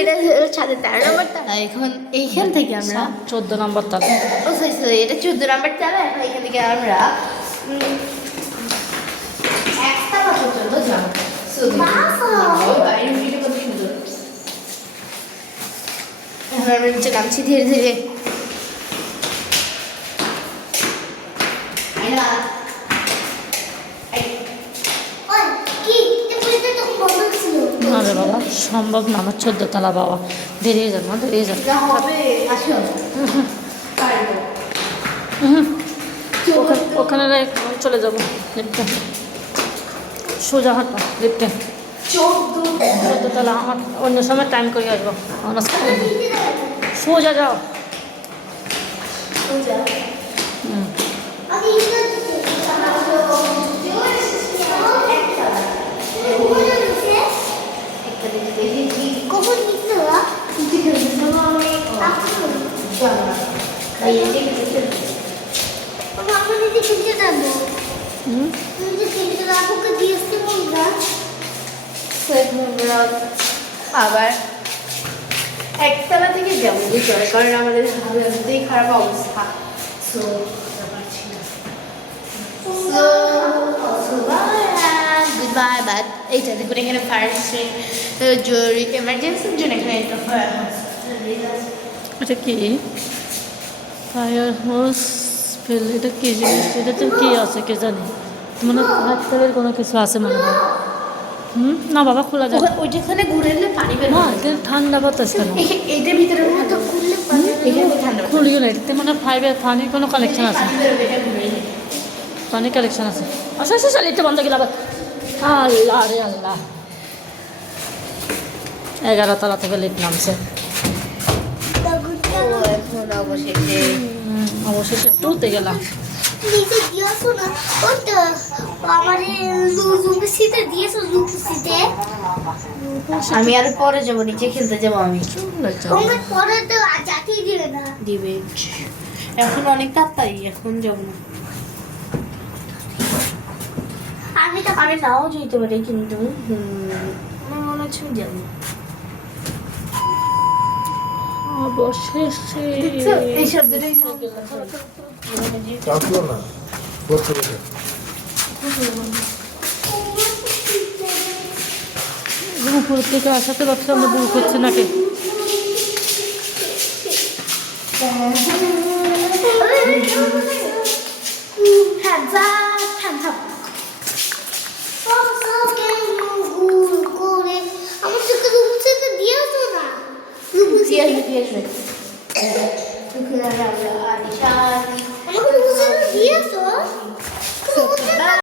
এটা ছাদে 13 নম্বর তালা। এখন এইখান থেকে আমরা 14 নম্বর তালা। ও সরি এটা 14 নম্বর তালা। এখন এখান থেকে আমরা একতলা পর্যন্ত যাবো। বাইরের ভিউটা কত সুন্দর। এখন আমরা নিচে নামছি ধীরে ধীরে। আরে বাবা সম্ভব না, আমার 14 তলা বাবা, বেরিয়ে যান বেরিয়ে যান। ওখানে চলে যাবো লিফটে, সোজা হাঁটা লিফটে। 14 তলা আমার অন্য সময় টাইম করে আসবো। সোজা যাও। আবার একতলা থেকে যাবো ভিতরে, কারণ আমাদের হাতেই খারাপ অবস্থা। So good bye. বাট এইটা দেখুন এখানে ফার্স্ট জরুরি এমার্জেন্সির জন্য এখানে একটা ফায়ার এটা কি ফায়ার হসপিটাল? এটা কি জিনিস? এটাতে কি আছে কে জানি, মানে হাসপাতালের কোনো কিছু আছে মনে হয়। না বাবা খোলা যায় ওইখানে ঘুরে এলে পানি বের না, এখানে ঠান্ডা বাতাস কেন? এইটার ভিতরে তো খুললে এখানে ঠান্ডা খুলিও না, এটাতে মানে পানির কোনো কালেকশন আছে, পানির কালেকশন আছে। আচ্ছা আচ্ছা চল, এটা বন্ধ গেল আবার। আল্লাহ রে আল্লাহ, 11 তলা থেকে লিফট নামছে। এখন অবশেষে অবশেষে তুলতে গেলাম। নিচে দিয়েছো না ওটা আমার লুকুসিতে দিয়েছো লুকুসিতে। আমি আর পরে যাবো, নিচে খেলতে যাবো আমি। তোমরা পরে তো জাতিয়ে দিবে না। দিবে এখন অনেক তাড়াতাড়ি, এখন যাবো না। আমি নাও যেতে পারি, কিন্তু আমার মনে হচ্ছে আমি যাবো। অবশেষে এই শব্দটাই চাপলো না, বলতে বলতে উপর থেকে আসাতে পারছি আমরা দূর করছি নাকি? আমার চোখে লুকুসিতে দিয়েছো না। দিয়ে আসবে। আমাকে লুকুসিতে দিয়েছো।